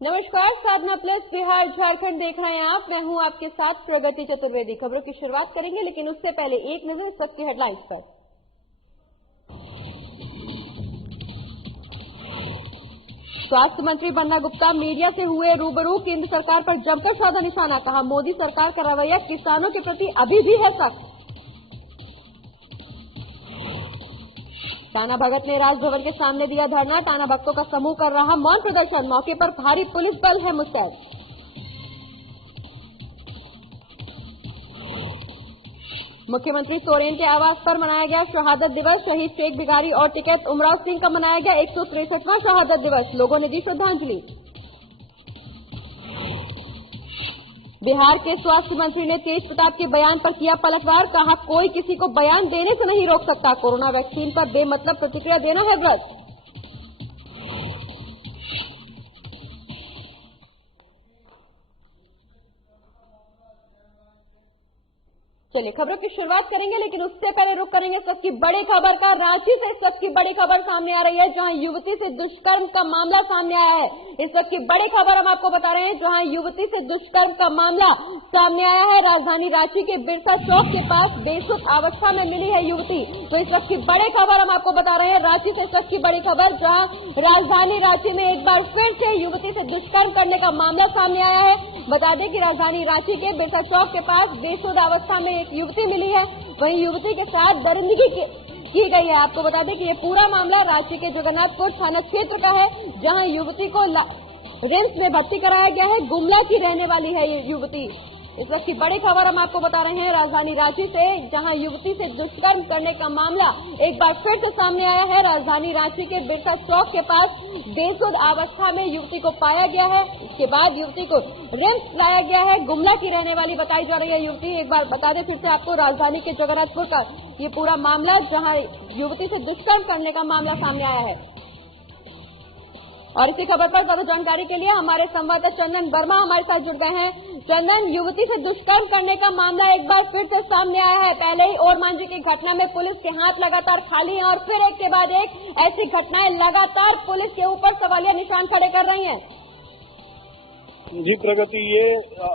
नमस्कार, साधना प्लस बिहार झारखंड देख रहे हैं आप। मैं हूं आपके साथ प्रगति चतुर्वेदी। खबरों की शुरुआत करेंगे, लेकिन उससे पहले एक नजर इस वक्त की हेडलाइंस पर। स्वास्थ्य मंत्री बन्ना गुप्ता मीडिया से हुए रूबरू। केंद्र सरकार पर जमकर साधा निशाना। कहा, मोदी सरकार का रवैया किसानों के प्रति अभी भी है सख्त। टाना भगत ने राजभवन के सामने दिया धरना। टाना भक्तों का समूह कर रहा मौन प्रदर्शन। मौके पर भारी पुलिस बल है मुस्तैद। मुख्यमंत्री सोरेन के आवास पर मनाया गया शहादत दिवस। शहीद शेख भिखारी और टिकैत उमराव सिंह का मनाया गया 163वां शहादत दिवस। लोगों ने दी श्रद्धांजलि। बिहार के स्वास्थ्य मंत्री ने तेज प्रताप के बयान पर किया पलटवार। कहा, कोई किसी को बयान देने से नहीं रोक सकता। कोरोना वैक्सीन पर बेमतलब प्रतिक्रिया देना है व्रत। चलिए खबरों की शुरुआत करेंगे, लेकिन उससे पहले रुक करेंगे इस वक्त की बड़ी खबर का। रांची से इस वक्त की बड़ी खबर सामने आ रही है, जहां युवती से दुष्कर्म का मामला सामने आया है। इस वक्त की बड़ी खबर हम आपको बता रहे हैं, जहां युवती से दुष्कर्म का मामला सामने आया है। राजधानी रांची के बिरसा चौक के पास बेसुध अवस्था में मिली है युवती। तो इस वक्त की बड़ी खबर हम आपको बता रहे हैं, रांची से इस वक्त की बड़ी खबर, जहाँ राजधानी रांची में एक बार फिर से युवती से दुष्कर्म करने का मामला सामने आया है। बता दें कि राजधानी रांची के बिरसा चौक के पास बेसुध अवस्था में एक युवती मिली है। वहीं युवती के साथ दरिंदगी की गई है। आपको बता दें कि ये पूरा मामला रांची के जगन्नाथपुर थाना क्षेत्र का है, जहां युवती को रिम्स में भर्ती कराया गया है। गुमला की रहने वाली है ये युवती। इस वक्त की बड़ी खबर हम आपको बता रहे हैं राजधानी रांची से, जहां युवती से दुष्कर्म करने का मामला एक बार फिर से सामने आया है। राजधानी रांची के बिरसा चौक के पास बेसुध अवस्था में युवती को पाया गया है। इसके बाद युवती को रिम्स लाया गया है। गुमला की रहने वाली बताई जा रही है युवती। एक बार बता दें फिर से आपको, राजधानी के जगन्नाथपुर का ये पूरा मामला, जहाँ युवती से दुष्कर्म करने का मामला सामने आया है। और इसी खबर पर ज्यादा जानकारी के लिए हमारे संवाददाता चंदन वर्मा हमारे साथ जुड़ गए हैं। चंदन, युवती से दुष्कर्म करने का मामला एक बार फिर से सामने आया है। पहले ही ओरमांझी की घटना में पुलिस के हाथ लगातार खाली हैं, और फिर एक के बाद एक ऐसी घटनाएं लगातार पुलिस के ऊपर सवालिया निशान खड़े कर रही हैं। जी प्रगति, ये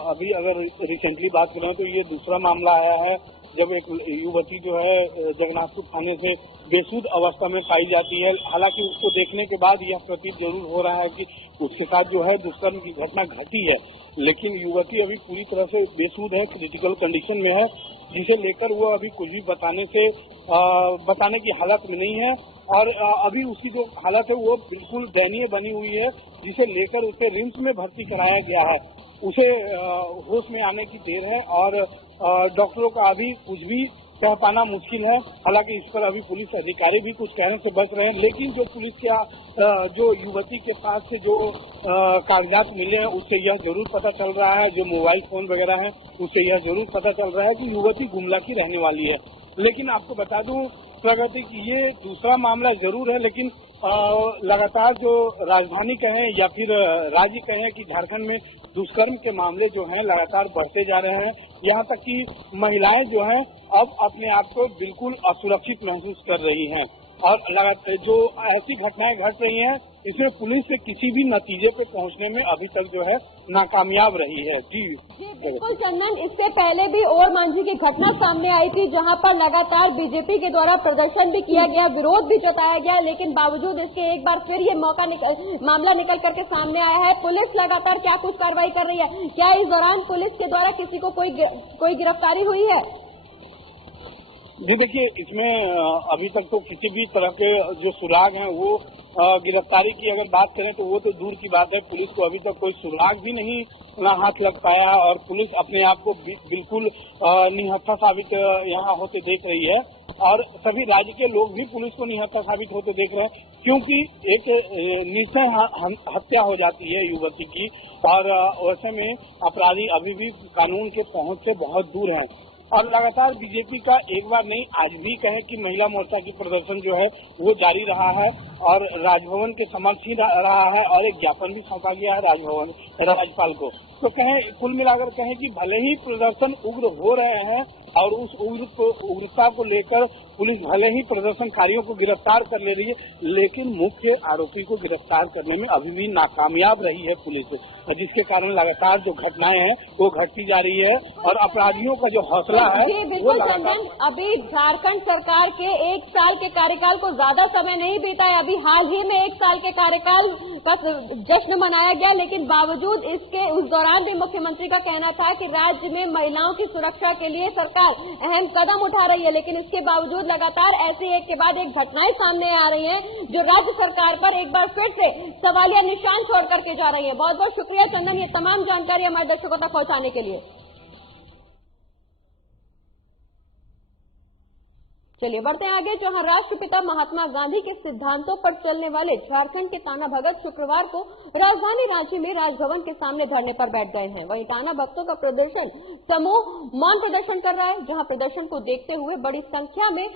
अभी अगर रिसेंटली बात करें तो ये दूसरा मामला आया है, जब एक युवती जो है जगन्नाथपुर थाने से बेसुध अवस्था में पाई जाती है। हालांकि उसको देखने के बाद यह प्रतीत जरूर हो रहा है कि उसके साथ जो है दुष्कर्म की घटना घटी है, लेकिन युवती अभी पूरी तरह से बेसुध है, क्रिटिकल कंडीशन में है, जिसे लेकर वो अभी कुछ भी बताने की हालत में नहीं है। और अभी उसकी जो हालत है वो बिल्कुल दयनीय बनी हुई है, जिसे लेकर उसे रिम्स में भर्ती कराया गया है। उसे होश में आने की देर है, और डॉक्टरों का अभी कुछ भी कह पाना मुश्किल है। हालांकि इस पर अभी पुलिस अधिकारी भी कुछ कहने से बच रहे हैं, लेकिन जो पुलिस के जो युवती के पास से जो कागजात मिले हैं, उससे यह जरूर पता चल रहा है, जो मोबाइल फोन वगैरह है उससे यह जरूर पता चल रहा है कि युवती गुमला की रहने वाली है। लेकिन आपको बता दूं प्रगति की ये दूसरा मामला जरूर है, लेकिन लगातार जो राजधानी कहें या फिर राज्य कहें कि झारखंड में दुष्कर्म के मामले जो हैं लगातार बढ़ते जा रहे हैं। यहाँ तक कि महिलाएं जो हैं अब अपने आप को बिल्कुल असुरक्षित महसूस कर रही हैं, और लगातार जो ऐसी घटनाएं घट रही हैं, इसमें पुलिस से किसी भी नतीजे पे पहुंचने में अभी तक जो है नाकामयाब रही है। जी बिल्कुल चंदन, इससे पहले भी ओरमांझी की घटना सामने आई थी, जहां पर लगातार बीजेपी के द्वारा प्रदर्शन भी किया गया, विरोध भी जताया गया, लेकिन बावजूद इसके एक बार फिर ये मामला निकल करके सामने आया है। पुलिस लगातार क्या कुछ कार्रवाई कर रही है? क्या इस दौरान पुलिस के द्वारा किसी को कोई गिरफ्तारी हुई है? जी देखिए, इसमें अभी तक तो किसी भी तरह के जो सुराग हैं वो गिरफ्तारी की अगर बात करें तो वो तो दूर की बात है। पुलिस को अभी तक कोई सुराग भी नहीं हाथ लग पाया, और पुलिस अपने आप को बिल्कुल निहत्था साबित यहाँ होते देख रही है, और सभी राज्य के लोग भी पुलिस को निहत्था साबित होते देख रहे हैं, क्योंकि एक निर्दय हत्या हो जाती है युवती की, और वैसे में अपराधी अभी भी कानून के पहुंच से बहुत दूर हैं। और लगातार बीजेपी का एक बार नहीं आज भी कहे कि महिला मोर्चा की प्रदर्शन जो है वो जारी रहा है, और राजभवन के समक्ष ही रहा है और एक ज्ञापन भी सौंपा गया है राज्यपाल को। तो कहें कुल मिलाकर कहें कि भले ही प्रदर्शन उग्र हो रहे हैं और उस उग्रता को लेकर पुलिस भले ही प्रदर्शनकारियों को गिरफ्तार कर ले रही है, लेकिन मुख्य आरोपी को गिरफ्तार करने में अभी भी नाकामयाब रही है पुलिस, जिसके कारण लगातार जो घटनाएं हैं वो घटती जा रही है और अपराधियों का जो हौसला है वो लगातार। अभी झारखंड सरकार के 1 साल के कार्यकाल को ज्यादा समय नहीं बीता है, अभी हाल ही में 1 साल के कार्यकाल का जश्न मनाया गया, लेकिन बावजूद इसके उस दौरान भी मुख्यमंत्री का कहना था कि राज्य में महिलाओं की सुरक्षा के लिए सरकार अहम कदम उठा रही है, लेकिन इसके बावजूद लगातार ऐसे एक के बाद एक घटनाएं सामने आ रही हैं जो राज्य सरकार पर एक बार फिर से सवालिया निशान छोड़ करके जा रही है। बहुत बहुत शुक्रिया चंदन, ये तमाम जानकारी हमारे दर्शकों तक पहुंचाने के लिए। चलिए बढ़ते हैं आगे, जहां राष्ट्रपिता महात्मा गांधी के सिद्धांतों पर चलने वाले झारखंड के टाना भगत शुक्रवार को राजधानी रांची में राजभवन के सामने धरने पर बैठ गए हैं। वहीं टाना भक्तों का प्रदर्शन समूह मौन प्रदर्शन कर रहा है, जहां प्रदर्शन को देखते हुए बड़ी संख्या में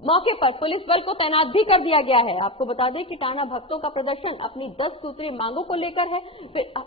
मौके पर पुलिस बल को तैनात भी कर दिया गया है। आपको बता दें कि टाना भक्तों का प्रदर्शन अपनी 10 सूत्रीय मांगों को लेकर है।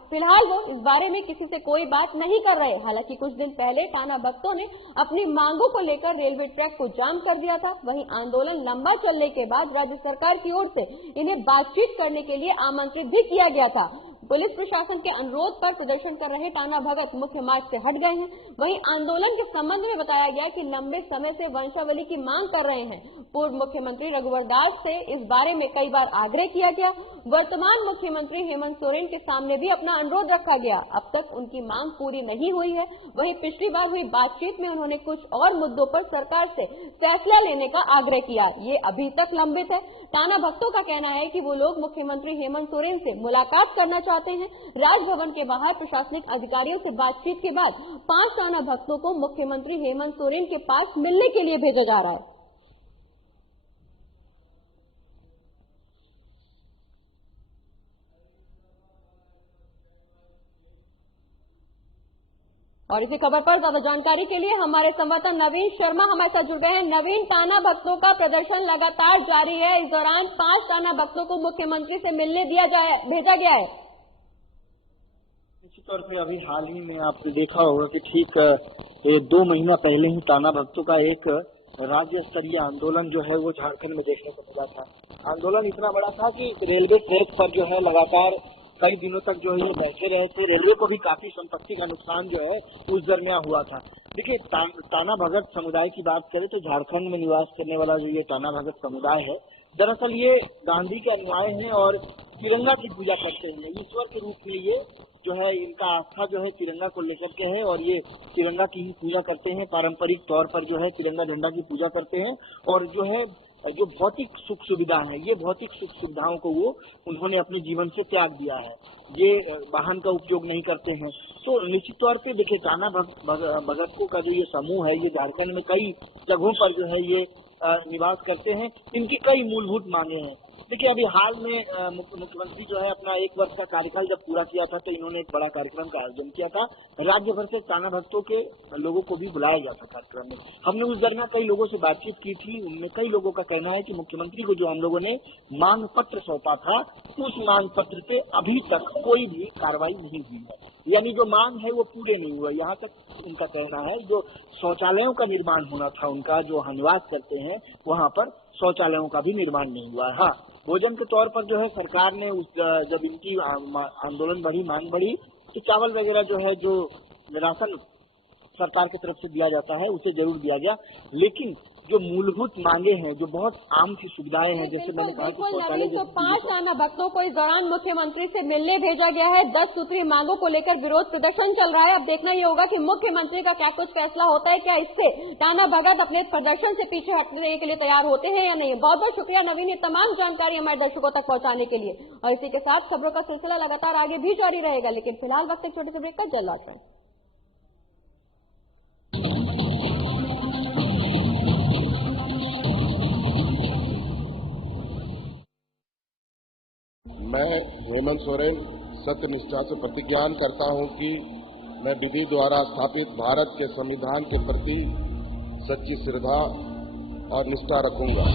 फिलहाल वो इस बारे में किसी से कोई बात नहीं कर रहे। हालांकि कुछ दिन पहले टाना भक्तों ने अपनी मांगों को लेकर रेलवे ट्रैक को जाम कर दिया था। वहीं आंदोलन लंबा चलने के बाद राज्य सरकार की ओर से इन्हें बातचीत करने के लिए आमंत्रित भी किया गया था। पुलिस प्रशासन के अनुरोध पर प्रदर्शन कर रहे टाना भगत मुख्य मार्ग से हट गए हैं। वहीं आंदोलन के संबंध में बताया गया कि लंबे समय से वंशावली की मांग कर रहे हैं। पूर्व मुख्यमंत्री रघुवर दास से इस बारे में कई बार आग्रह किया गया। वर्तमान मुख्यमंत्री हेमंत सोरेन के सामने भी अपना अनुरोध रखा गया। अब तक उनकी मांग पूरी नहीं हुई है। वहीं पिछली बार हुई बातचीत में उन्होंने कुछ और मुद्दों पर सरकार से फैसला लेने का आग्रह किया, ये अभी तक लंबित है। टाना भक्तों का कहना है कि वो लोग मुख्यमंत्री हेमंत सोरेन से मुलाकात करना चाहते हैं। राजभवन के बाहर प्रशासनिक अधिकारियों से बातचीत के बाद 5 टाना भक्तों को मुख्यमंत्री हेमंत सोरेन के पास मिलने के लिए भेजा जा रहा है। और इसी खबर पर ज्यादा जानकारी के लिए हमारे संवाददाता नवीन शर्मा हमारे साथ जुड़ गए हैं। नवीन, टाना भक्तों का प्रदर्शन लगातार जारी है। इस दौरान 5 टाना भक्तों को मुख्यमंत्री से मिलने भेजा गया है। निश्चित तौर पे अभी हाल ही में आपने देखा होगा कि ठीक 2 महीना पहले ही टाना भक्तों का एक राज्य स्तरीय आंदोलन जो है वो झारखंड में देखने को मिला था। आंदोलन इतना बड़ा था कि रेलवे ट्रैक पर जो है लगातार कई दिनों तक जो है ये बैठे रहे थे। रेलवे को भी काफी संपत्ति का नुकसान जो है उस दरमियान हुआ था। देखिए, टाना भगत समुदाय की बात करें तो झारखंड में निवास करने वाला जो ये टाना भगत समुदाय है, दरअसल ये गांधी के अनुयायी हैं और तिरंगा की पूजा करते हैं। ईश्वर के रूप में ये जो है इनका आस्था जो है तिरंगा को लेकर के है और ये तिरंगा की ही पूजा करते हैं। पारंपरिक तौर पर जो है तिरंगा झंडा की पूजा करते हैं और जो है जो भौतिक सुख सुविधा है, ये भौतिक सुख सुविधाओं को वो उन्होंने अपने जीवन से त्याग दिया है। ये वाहन का उपयोग नहीं करते हैं। तो निश्चित तौर पे देखिए, टाना भगतों का जो ये समूह है, ये झारखंड में कई जगहों पर जो है ये निवास करते हैं। इनकी कई मूलभूत मांगे हैं। देखिए, अभी हाल में मुख्यमंत्री जो है अपना 1 वर्ष का कार्यकाल जब पूरा किया था तो इन्होंने एक बड़ा कार्यक्रम का आयोजन किया था। राज्य भर से टाना भक्तों के लोगों को भी बुलाया गया था कार्यक्रम में। हमने उस दरमियान कई लोगों से बातचीत की थी। उनमें कई लोगों का कहना है कि मुख्यमंत्री को जो हम लोगों ने मांग पत्र सौंपा था, उस मांग पत्र पे अभी तक कोई भी कार्रवाई नहीं हुई है। यानी जो मांग है वो पूरे नहीं हुआ। यहाँ तक उनका कहना है जो शौचालयों का निर्माण होना था, उनका जो निवास करते हैं वहाँ पर शौचालयों का भी निर्माण नहीं हुआ है। हाँ, भोजन के तौर पर जो है सरकार ने जब इनकी आंदोलन बढ़ी, मांग बढ़ी, तो चावल वगैरह जो है जो राशन सरकार की तरफ से दिया जाता है उसे जरूर दिया गया। लेकिन जो मूलभूत मांगे हैं, जो बहुत आम सी सुविधाएं हैं, जैसे मैंने कहा कि शौचालय, तो 5 टाना भक्तों को इस दौरान मुख्यमंत्री से मिलने भेजा गया है। 10 सूत्रीय मांगों को लेकर विरोध प्रदर्शन चल रहा है। अब देखना ये होगा कि मुख्यमंत्री का क्या कुछ फैसला होता है। क्या इससे टाना भगत अपने प्रदर्शन से पीछे हटने के लिए तैयार होते हैं या नहीं। बहुत बहुत शुक्रिया नवीन, ये तमाम जानकारी हमारे दर्शकों तक पहुंचाने के लिए। और इसी के साथ खबरों का सिलसिला लगातार आगे भी जारी रहेगा, लेकिन फिलहाल वक्त एक छोटे से ब्रेक का जल्द लौटते हैं। मैं हेमंत सोरेन सत्य निष्ठा से प्रतिज्ञान करता हूं कि मैं विधि द्वारा स्थापित भारत के संविधान के प्रति सच्ची श्रद्धा और निष्ठा रखूंगा।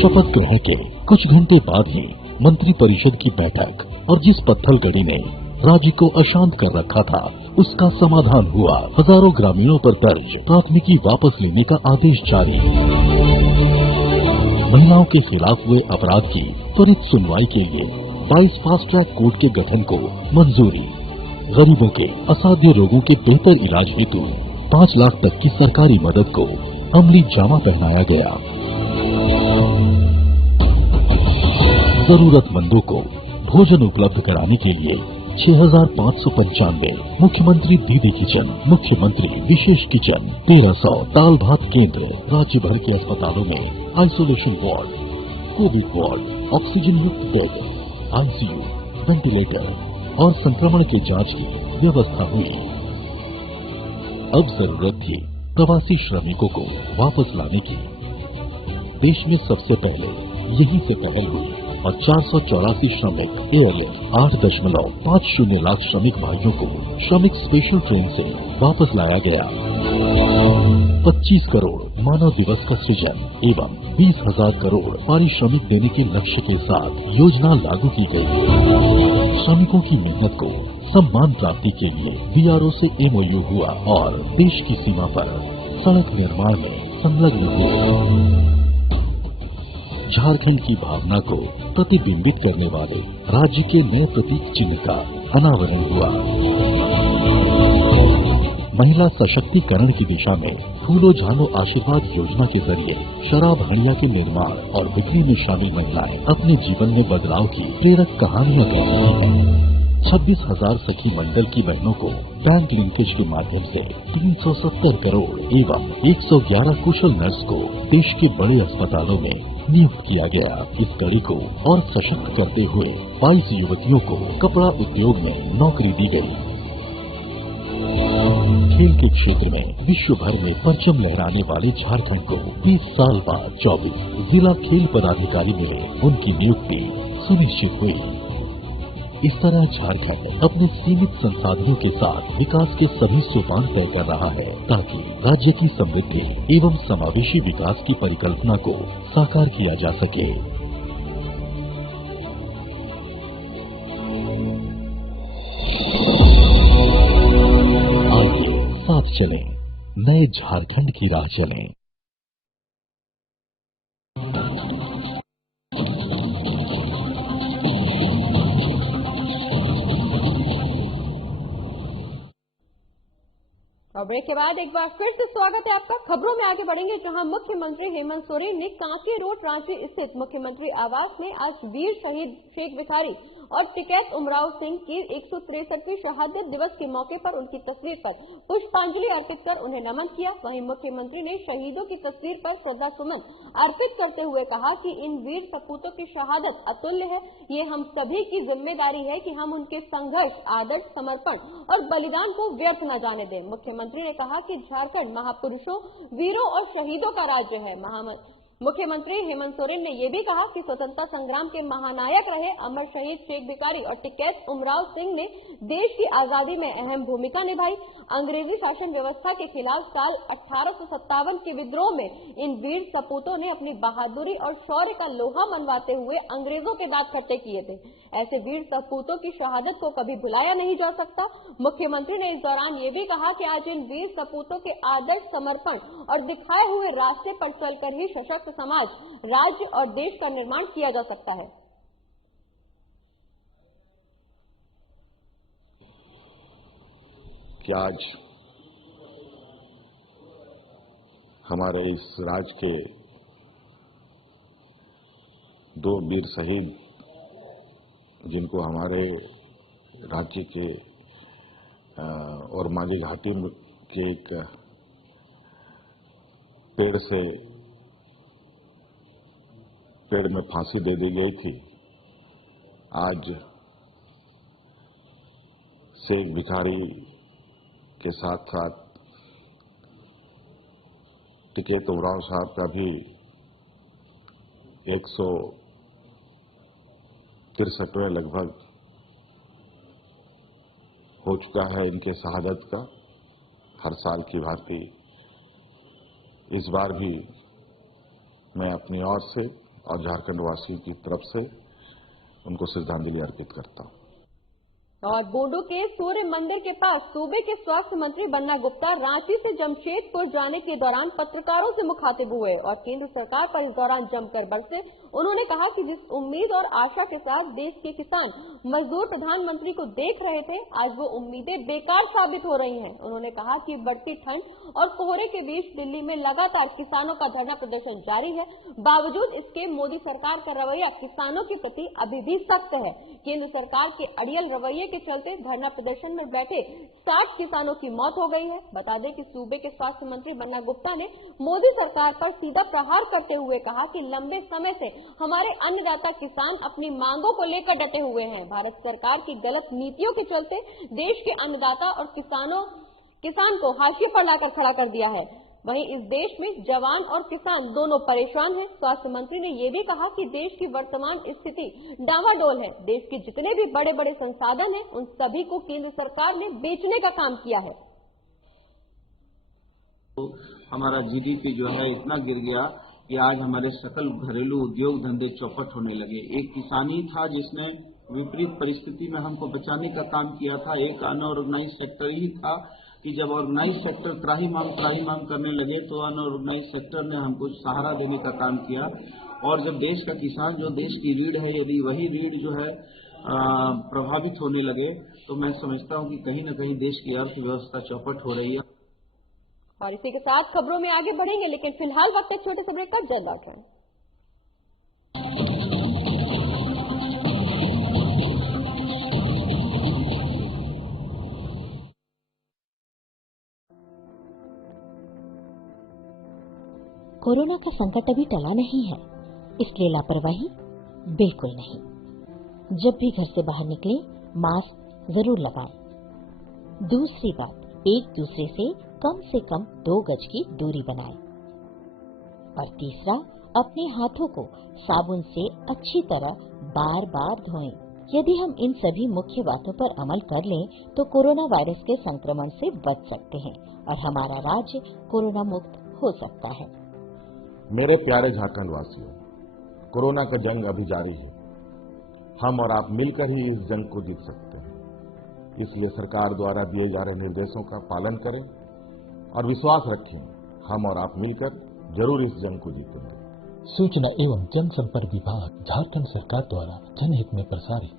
शपथ ग्रहण के कुछ घंटे बाद ही मंत्रिपरिषद की बैठक और जिस पत्थलगड़ी ने राज्य को अशांत कर रखा था उसका समाधान हुआ। हजारों ग्रामीणों पर दर्ज प्राथमिकी वापस लेने का आदेश जारी। महिलाओं के खिलाफ हुए अपराध की त्वरित सुनवाई के लिए 22 फास्ट ट्रैक कोर्ट के गठन को मंजूरी। गरीबों के असाध्य रोगों के बेहतर इलाज हेतु 5 लाख तक की सरकारी मदद को अमली जामा पहनाया गया। जरूरतमंदों को भोजन उपलब्ध कराने के लिए 6,595 मुख्यमंत्री दीदी किचन, मुख्यमंत्री विशेष किचन, 1300 दाल भात केंद्र। राज्य भर के अस्पतालों में isolation ward, Covid ward, oxygen युक्त बेड, आईसीयू, वेंटिलेटर और संक्रमण के जांच की व्यवस्था हुई। अब जरूरत थी प्रवासी श्रमिकों को वापस लाने की। देश में सबसे पहले यही से पहल हुई और 484 श्रमिक एयरलिफ्ट 8.50 लाख श्रमिक भाइयों को श्रमिक स्पेशल ट्रेन से वापस लाया गया। 25 करोड़ मानव दिवस का सृजन एवं 20,000 करोड़ पारिश्रमिक देने के लक्ष्य के साथ योजना लागू की गई। श्रमिकों की मेहनत को सम्मान प्राप्ति के लिए बीआरओ से एमओयू हुआ और देश की सीमा पर सड़क निर्माण में संलग्न हुए। झारखंड की भावना को प्रतिबिंबित करने वाले राज्य के नए प्रतीक चिन्ह का अनावरण हुआ। महिला सशक्तिकरण की दिशा में फूलो झानो आशीर्वाद योजना के जरिए शराब हड़िया के निर्माण और बिक्री में शामिल महिलाएं अपने जीवन में बदलाव की प्रेरक कहानियां कह रही हैं। 26,000 सखी मंडल की बहनों को बैंक लिंकेज के माध्यम से 370 करोड़ एवं 111 कुशल नर्स को देश के बड़े अस्पतालों में नियुक्त किया गया। इस कड़ी को और सशक्त करते हुए 22 युवतियों को कपड़ा उद्योग में नौकरी दी गई। खेल के क्षेत्र में विश्व भर में परचम लहराने वाले झारखंड को 20 साल बाद 24 जिला खेल पदाधिकारी मिले, उनकी नियुक्ति सुनिश्चित हुई। इस तरह झारखंड अपने सीमित संसाधनों के साथ विकास के सभी सोपान तय कर रहा है ताकि राज्य की समृद्धि एवं समावेशी विकास की परिकल्पना को साकार किया जा सके। आइए साथ चलें, नए झारखंड की राह चलें। और ब्रेक के बाद एक बार फिर से स्वागत है आपका। खबरों में आगे बढ़ेंगे जहां मुख्यमंत्री हेमंत सोरेन ने कांके रोड रांची स्थित मुख्यमंत्री आवास में आज वीर शहीद शेख भिखारी और टिकैत उमराव सिंह की 163वीं शहादत दिवस के मौके पर उनकी तस्वीर पर पुष्पांजलि अर्पित कर उन्हें नमन किया। वहीं मुख्यमंत्री ने शहीदों की तस्वीर पर श्रद्धा सुमन अर्पित करते हुए कहा कि इन वीर सपूतों की शहादत अतुल्य है। ये हम सभी की जिम्मेदारी है कि हम उनके संघर्ष, आदर्श, समर्पण और बलिदान को व्यर्थ न जाने दें। मुख्यमंत्री ने कहा कि झारखंड महापुरुषों, वीरों और शहीदों का राज्य है। मुख्यमंत्री हेमंत सोरेन ने यह भी कहा कि स्वतंत्रता संग्राम के महानायक रहे अमर शहीद शेख भिखारी और टिकैत उमराव सिंह ने देश की आजादी में अहम भूमिका निभाई। अंग्रेजी शासन व्यवस्था के खिलाफ साल 1857 के विद्रोह में इन वीर सपूतों ने अपनी बहादुरी और शौर्य का लोहा मनवाते हुए अंग्रेजों के दांत खट्टे किए थे। ऐसे वीर सपूतों की शहादत को कभी भुलाया नहीं जा सकता। मुख्यमंत्री ने इस दौरान ये भी कहा कि आज इन वीर सपूतों के आदर्श, समर्पण और दिखाए हुए रास्ते पर चलकर ही सशक्त समाज, राज्य और देश का निर्माण किया जा सकता है। कि आज हमारे इस राज्य के 2 वीर शहीद, जिनको हमारे राज्य के और माली घाटी के एक पेड़ में फांसी दे दी गई थी, आज शेख भिखारी के साथ साथ टिकैत उमराव साहब का भी 163वें लगभग हो चुका है इनके शहादत का। हर साल की भांति इस बार भी मैं अपनी ओर से और झारखंड वासी की तरफ से उनको श्रद्धांजलि अर्पित करता हूं। और बोडो के सूर्य मंदिर के पास सूबे के स्वास्थ्य मंत्री बन्ना गुप्ता रांची से जमशेदपुर जाने के दौरान पत्रकारों से मुखातिब हुए और केंद्र सरकार पर इस दौरान जमकर बरसे। उन्होंने कहा कि जिस उम्मीद और आशा के साथ देश के किसान मजदूर प्रधानमंत्री को देख रहे थे, आज वो उम्मीदें बेकार साबित हो रही हैं। उन्होंने कहा कि बढ़ती ठंड और कोहरे के बीच दिल्ली में लगातार किसानों का धरना प्रदर्शन जारी है। बावजूद इसके मोदी सरकार का रवैया किसानों के प्रति अभी भी सख्त है। केंद्र सरकार के अड़ियल रवैये के चलते धरना प्रदर्शन में बैठे 60 किसानों की मौत हो गई है। बता दें कि सूबे के स्वास्थ्य मंत्री बन्ना गुप्ता ने मोदी सरकार पर सीधा प्रहार करते हुए कहा कि लंबे समय से हमारे अन्नदाता किसान अपनी मांगों को लेकर डटे हुए हैं। भारत सरकार की गलत नीतियों के चलते देश के अन्नदाता और किसान को हाशिए पर लाकर खड़ा कर दिया है। वहीं इस देश में जवान और किसान दोनों परेशान हैं। स्वास्थ्य मंत्री ने ये भी कहा कि देश की वर्तमान स्थिति डावाडोल है। देश के जितने भी बड़े बड़े संसाधन हैं, उन सभी को केंद्र सरकार ने बेचने का काम किया है। तो हमारा जीडीपी जो है इतना गिर गया कि आज हमारे सकल घरेलू उद्योग धंधे चौपट होने लगे। एक किसान ही था जिसने विपरीत परिस्थिति में हमको बचाने का काम किया था। एक अनऑर्गेनाइज सेक्टर ही था कि जब ऑर्गेनाइज सेक्टर त्राही माम करने लगे तो अनऑर्गेनाइज सेक्टर ने हमको सहारा देने का काम किया। और जब देश का किसान जो देश की रीढ़ है, यदि वही रीढ़ जो है प्रभावित होने लगे तो मैं समझता हूं कि कहीं न कहीं देश की अर्थव्यवस्था चौपट हो रही है। और इसी के साथ खबरों में आगे बढ़ेंगे, लेकिन फिलहाल वक्त एक छोटे से ब्रेक का। जल्द लौट रहे हैं। कोरोना का संकट अभी टला नहीं है, इसलिए लापरवाही बिल्कुल नहीं। जब भी घर से बाहर निकले मास्क जरूर लगाएं। दूसरी बात, एक दूसरे से कम 2 गज की दूरी बनाएं। और तीसरा, अपने हाथों को साबुन से अच्छी तरह बार बार धोएं। यदि हम इन सभी मुख्य बातों पर अमल कर लें तो कोरोना वायरस के संक्रमण से बच सकते हैं और हमारा राज्य कोरोना मुक्त हो सकता है। मेरे प्यारे झारखंड वासियों, कोरोना का जंग अभी जारी है। हम और आप मिलकर ही इस जंग को जीत सकते हैं। इसलिए सरकार द्वारा दिए जा रहे निर्देशों का पालन करें और विश्वास रखें, हम और आप मिलकर जरूर इस जंग को जीतेंगे। सूचना एवं जनसंपर्क विभाग, झारखंड सरकार द्वारा जनहित में प्रसारित।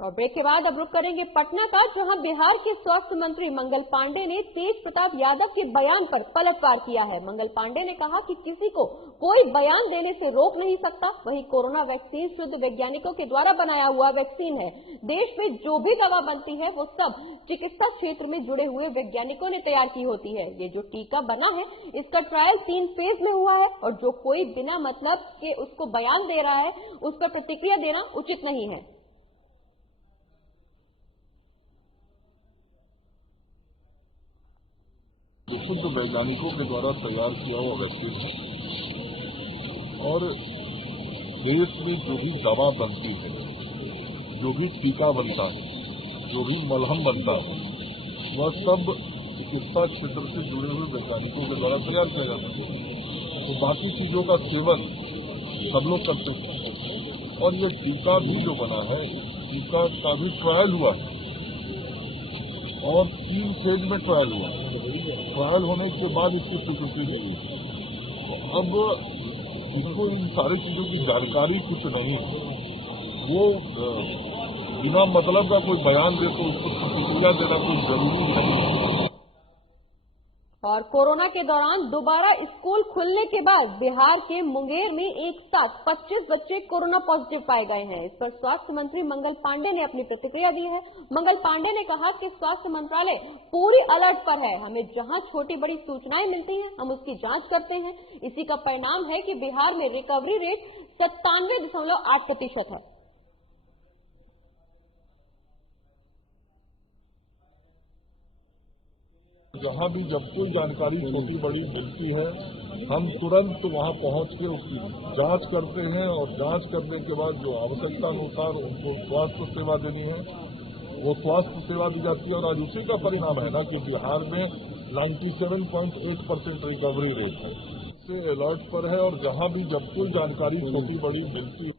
और ब्रेक के बाद अब रुक करेंगे पटना का, जहां बिहार के स्वास्थ्य मंत्री मंगल पांडे ने तेज प्रताप यादव के बयान पर पलटवार किया है। मंगल पांडे ने कहा कि किसी को कोई बयान देने से रोक नहीं सकता। वहीं कोरोना वैक्सीन शुद्ध वैज्ञानिकों के द्वारा बनाया हुआ वैक्सीन है। देश में जो भी दवा बनती है वो सब चिकित्सा क्षेत्र में जुड़े हुए वैज्ञानिकों ने तैयार की होती है। ये जो टीका बना है, इसका ट्रायल 3 फेज में हुआ है और जो कोई बिना मतलब के उसको बयान दे रहा है, उस पर प्रतिक्रिया देना उचित नहीं है। शुद्ध वैज्ञानिकों के द्वारा तैयार किया हुआ वैक्सीन है और देश में जो भी दवा बनती है, जो भी टीका बनता है, जो भी मलहम बनता है, वह सब चिकित्सा क्षेत्र से जुड़े हुए वैज्ञानिकों के द्वारा तैयार किया जाता है। तो बाकी चीजों का सेवन सब लोग करते हैं और ये टीका भी जो बना है, टीका का भी ट्रायल हुआ है और 3 फेज में ट्रायल हुआ। ट्रायल होने के बाद इसकी स्वीकृति मिली। तो अब जिनको इन सारी चीजों की जानकारी कुछ नहीं है, वो बिना मतलब का कोई बयान दे तो उसको प्रतिक्रिया देना कोई जरूरी नहीं है। और कोरोना के दौरान दोबारा स्कूल खुलने के बाद बिहार के मुंगेर में एक साथ 25 बच्चे कोरोना पॉजिटिव पाए गए हैं। इस पर स्वास्थ्य मंत्री मंगल पांडे ने अपनी प्रतिक्रिया दी है। मंगल पांडे ने कहा कि स्वास्थ्य मंत्रालय पूरी अलर्ट पर है। हमें जहां छोटी बड़ी सूचनाएं मिलती हैं, हम उसकी जांच करते हैं। इसी का परिणाम है कि बिहार में रिकवरी रेट 97.8% है। जहाँ भी जब कोई जानकारी छोटी बड़ी मिलती है हम तुरंत वहाँ पहुँच के उसकी जांच करते हैं और जांच करने के बाद जो आवश्यकता अनुसार उनको स्वास्थ्य सेवा देनी है वो स्वास्थ्य सेवा दी जाती है। और आज उसी का परिणाम है ना कि बिहार में 97.8% रिकवरी रेट है। इससे अलर्ट पर है और जहाँ भी जब कोई जानकारी छोटी बड़ी मिलती है।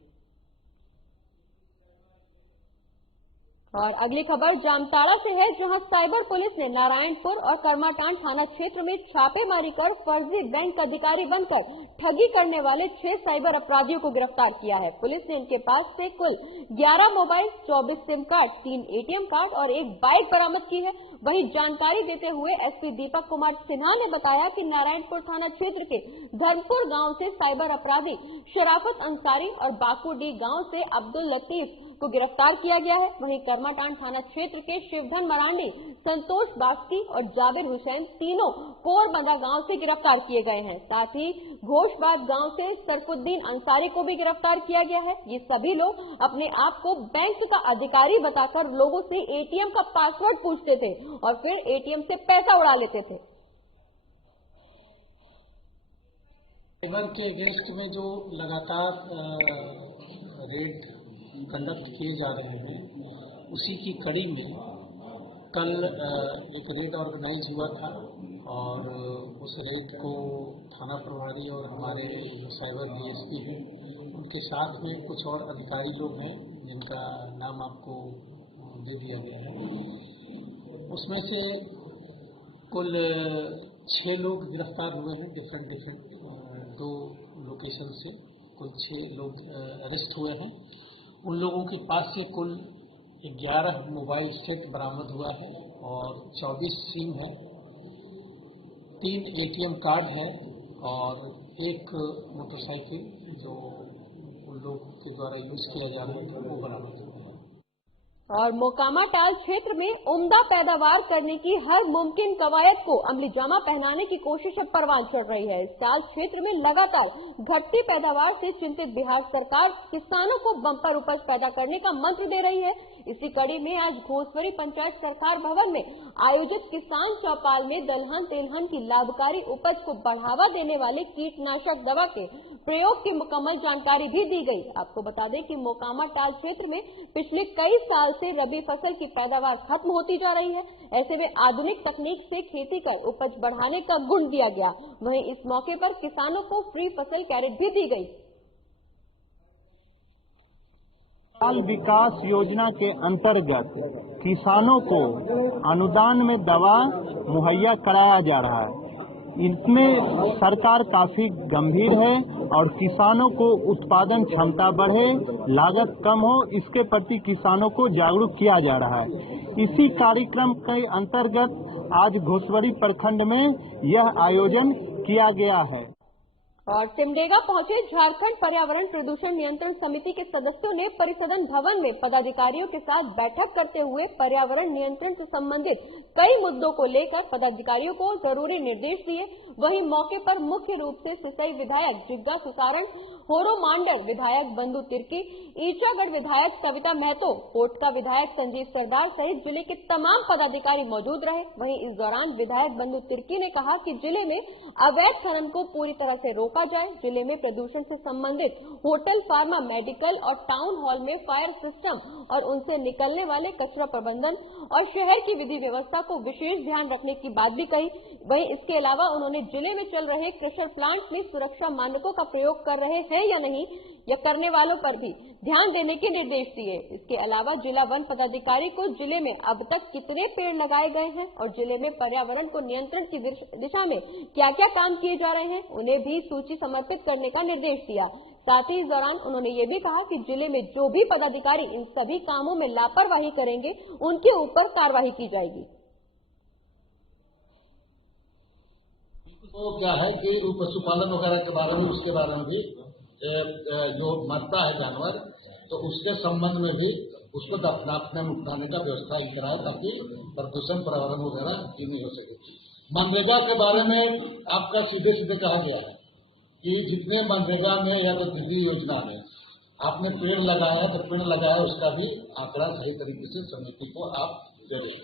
और अगली खबर जामताड़ा से है, जहां साइबर पुलिस ने नारायणपुर और कर्माटांड थाना क्षेत्र में छापेमारी कर फर्जी बैंक अधिकारी बनकर ठगी करने वाले 6 साइबर अपराधियों को गिरफ्तार किया है। पुलिस ने इनके पास से कुल 11 mobile, 24 SIM card, 3 ATM card और एक बाइक बरामद की है। वहीं जानकारी देते हुए एसपी दीपक कुमार सिन्हा ने बताया कि नारायणपुर थाना क्षेत्र के धर्मपुर गांव से साइबर अपराधी शराफत अंसारी और बाकुडी गांव से अब्दुल लतीफ को गिरफ्तार किया गया है। वहीं कर्माटांड थाना क्षेत्र के शिवधन मरांडी, संतोष बास्की और जाबिर हुसैन तीनों कोरबंदा गांव से गिरफ्तार किए गए हैं। साथ ही घोषबाद गांव से सरफुद्दीन अंसारी को भी गिरफ्तार किया गया है। ये सभी लोग अपने आप को बैंक का अधिकारी बताकर लोगों से एटीएम का पासवर्ड पूछते थे और फिर एटीएम से पैसा उड़ा लेते थे। साइबर के अगेंस्ट में जो लगातार रेड कंडक्ट किए जा रहे हैं, उसी की कड़ी में कल एक रेड ऑर्गेनाइज हुआ था और उस रेड को थाना प्रभारी और हमारे जो साइबर डीएसपी हैं उनके साथ में कुछ और अधिकारी लोग हैं जिनका नाम आपको दे दिया गया है। उसमें से कुल 6 लोग गिरफ्तार हुए हैं। डिफरेंट 2 लोकेशन से कुल 6 लोग अरेस्ट हुए हैं। उन लोगों के पास से कुल 11 मोबाइल सेट बरामद हुआ है और 24 सिम है, 3 एटीएम कार्ड है और 1 मोटरसाइकिल जो उन लोगों के द्वारा यूज किया जा रहा था वो बरामद हुआ है। और मोकामा टाल क्षेत्र में उम्दा पैदावार करने की हर मुमकिन कवायद को अमली जामा पहनाने की कोशिश अब परवान चढ़ रही है। इस टाल क्षेत्र में लगातार घटती पैदावार से चिंतित बिहार सरकार किसानों को बम्पर उपज पैदा करने का मंत्र दे रही है। इसी कड़ी में आज घोसवरी पंचायत सरकार भवन में आयोजित किसान चौपाल में दलहन तेलहन की लाभकारी उपज को बढ़ावा देने वाले कीटनाशक दवा के प्रयोग की मुकम्मल जानकारी भी दी गई। आपको बता दें कि मोकामा टाल क्षेत्र में पिछले कई साल से रबी फसल की पैदावार खत्म होती जा रही है। ऐसे में आधुनिक तकनीक से खेती कर उपज बढ़ाने का गुण दिया गया। वहीं इस मौके पर किसानों को फ्री फसल कैरेट भी दी गई। बाल विकास योजना के अंतर्गत किसानों को अनुदान में दवा मुहैया कराया जा रहा है। इसमें सरकार काफी गंभीर है और किसानों को उत्पादन क्षमता बढ़े, लागत कम हो, इसके प्रति किसानों को जागरूक किया जा रहा है। इसी कार्यक्रम के अंतर्गत आज घोसवरी प्रखंड में यह आयोजन किया गया है। और सिमडेगा पहुंचे झारखंड पर्यावरण प्रदूषण नियंत्रण समिति के सदस्यों ने परिसदन भवन में पदाधिकारियों के साथ बैठक करते हुए पर्यावरण नियंत्रण से संबंधित कई मुद्दों को लेकर पदाधिकारियों को जरूरी निर्देश दिए। वहीं मौके पर मुख्य रूप से सिसई विधायक जिग्गा सुसारण, होरो मांडर विधायक बंधु तिर्की, ईचागढ़ विधायक कविता महतो, कोटका विधायक संजीव सरदार सहित जिले के तमाम पदाधिकारी मौजूद रहे। वहीं इस दौरान विधायक बंधु तिर्की ने कहा कि जिले में अवैध खनन को पूरी तरह से रोका जाए। जिले में प्रदूषण से संबंधित होटल, फार्मा, मेडिकल और टाउन हॉल में फायर सिस्टम और उनसे निकलने वाले कचरा प्रबंधन और शहर की विधि व्यवस्था को विशेष ध्यान रखने की बात भी कही। वहीं इसके अलावा उन्होंने जिले में चल रहे क्रशर प्लांट में सुरक्षा मानकों का प्रयोग कर रहे हैं या नहीं, या करने वालों पर भी ध्यान देने के निर्देश दिए। इसके अलावा जिला वन पदाधिकारी को जिले में अब तक कितने पेड़ लगाए गए हैं और जिले में पर्यावरण को नियंत्रण की दिशा में क्या क्या काम किए जा रहे हैं, उन्हें भी सूची समर्पित करने का निर्देश दिया। साथ ही इस दौरान उन्होंने ये भी कहा कि जिले में जो भी पदाधिकारी इन सभी कामों में लापरवाही करेंगे उनके ऊपर कार्रवाई की जाएगी। तो क्या है कि पशुपालन वगैरह के बारे में, उसके बारे में भी जो मरता है जानवर, तो उसके संबंध में भी उसको दफनाने मुक्ताने का व्यवस्था ही कराए ताकि प्रदूषण पर्यावरण वगैरह की नहीं हो सके। मनरेगा के बारे में आपका सीधे सीधे कहा गया है कि जितने मनरेगा में या तो दीदी योजना में आपने पेड़ लगाया तो पेड़ लगाया उसका भी आंकड़ा सही तरीके से समिति को आप दे दें।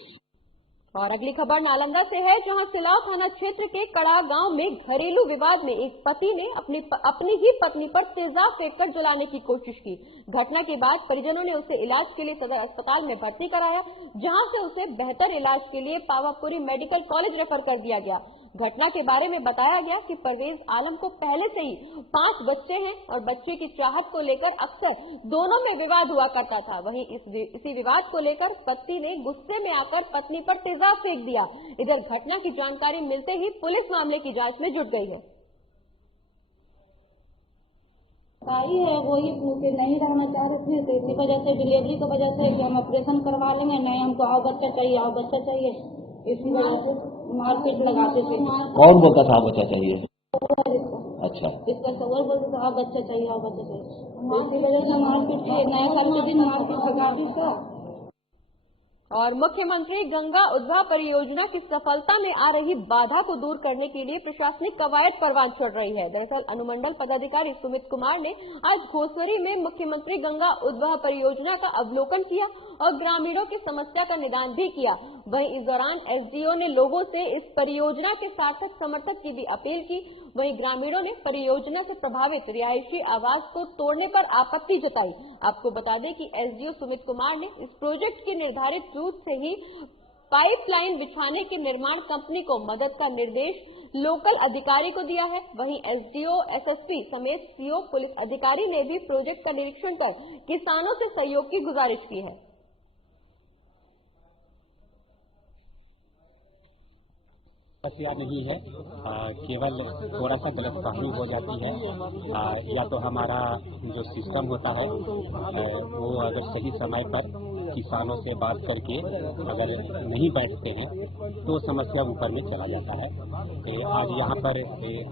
और अगली खबर नालंदा से है, जहां सिलाव थाना क्षेत्र के कड़ा गांव में घरेलू विवाद में एक पति ने अपनी ही पत्नी पर तेजाब फेंककर जलाने की कोशिश की। घटना के बाद परिजनों ने उसे इलाज के लिए सदर अस्पताल में भर्ती कराया, जहां से उसे बेहतर इलाज के लिए पावापुरी मेडिकल कॉलेज रेफर कर दिया गया। घटना के बारे में बताया गया कि परवेज आलम को पहले से ही 5 बच्चे हैं और बच्चे की चाहत को लेकर अक्सर दोनों में विवाद हुआ करता था। वहीं इसी विवाद को लेकर पति ने गुस्से में आकर पत्नी पर तेजाब फेंक दिया। इधर घटना की जानकारी मिलते ही पुलिस मामले की जांच में जुट गई है। आई है वही मुझे नहीं रहना चाह रहे थे, तो इसी वजह से डिलीवरी की वजह से कि हम ऑपरेशन करवा लेंगे, नहीं हमको आओ बच्चा चाहिए, इसी वजह से मारपीट लगाते थे। कौन बोलता था बच्चा चाहिए? अच्छा, इसका सवाल बोलते था बच्चा चाहिए, इसी वजह से मारपीट किए। नए साल के दिन मारपीट भगा दी था। और मुख्यमंत्री गंगा उद्भव परियोजना की सफलता में आ रही बाधा को दूर करने के लिए प्रशासनिक कवायद परवान चढ़ रही है। दरअसल अनुमंडल पदाधिकारी सुमित कुमार ने आज घोसवरी में मुख्यमंत्री गंगा उद्भव परियोजना का अवलोकन किया और ग्रामीणों की समस्या का निदान भी किया। वहीं इस दौरान एसडीओ ने लोगों से इस परियोजना के सार्थक समर्थन की भी अपील की। वहीं ग्रामीणों ने परियोजना से प्रभावित रिहायशी आवास को तोड़ने पर आपत्ति जताई। आपको बता दें कि एसडीओ सुमित कुमार ने इस प्रोजेक्ट की निर्धारित रूट से ही पाइपलाइन बिछाने के निर्माण कंपनी को मदद का निर्देश लोकल अधिकारी को दिया है। वहीं एसडीओ, एसएसपी समेत सीओ पुलिस अधिकारी ने भी प्रोजेक्ट का निरीक्षण कर किसानों से सहयोग की गुजारिश की है। समस्या नहीं है, केवल थोड़ा सा गलतफहमी हो जाती है, या तो हमारा जो सिस्टम होता है वो अगर सही समय पर किसानों से बात करके अगर नहीं बैठते हैं तो समस्या ऊपर में चला जाता है। आज यहाँ पर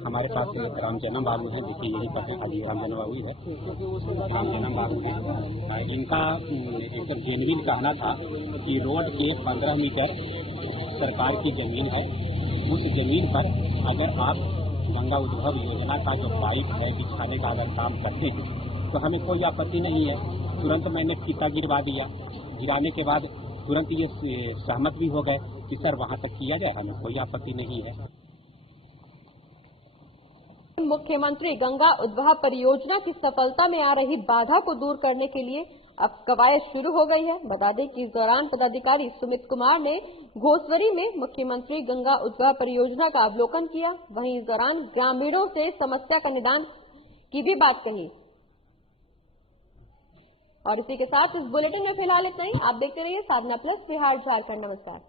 हमारे पास राम जन्म बाबू है, देखिए यही पर है, अभी राम जन्म बाबू है, राम जन्म बाबू है। इनका एकदम जेन्युइन कहना था कि रोड के 15 मीटर सरकार की जमीन है, उस जमीन पर अगर आप गंगा उद्भव योजना का जो पाइप है बिछाने का अगर काम करते हैं तो हमें कोई आपत्ति नहीं है। तुरंत मैंने फीता गिरवा दिया, गिराने के बाद तुरंत ये सहमत भी हो गए कि सर वहां तक किया जाए, हमें कोई आपत्ति नहीं है। मुख्यमंत्री गंगा उद्भव परियोजना की सफलता में आ रही बाधा को दूर करने के लिए अब कवायद शुरू हो गई है। बता दें कि इस दौरान पदाधिकारी सुमित कुमार ने घोसवरी में मुख्यमंत्री गंगा उद्भव परियोजना का अवलोकन किया। वहीं इस दौरान ग्रामीणों से समस्या का निदान की भी बात कही। और इसी के साथ इस बुलेटिन में फिलहाल इतना ही। आप देखते रहिए साधना प्लस बिहार झारखंड। नमस्कार।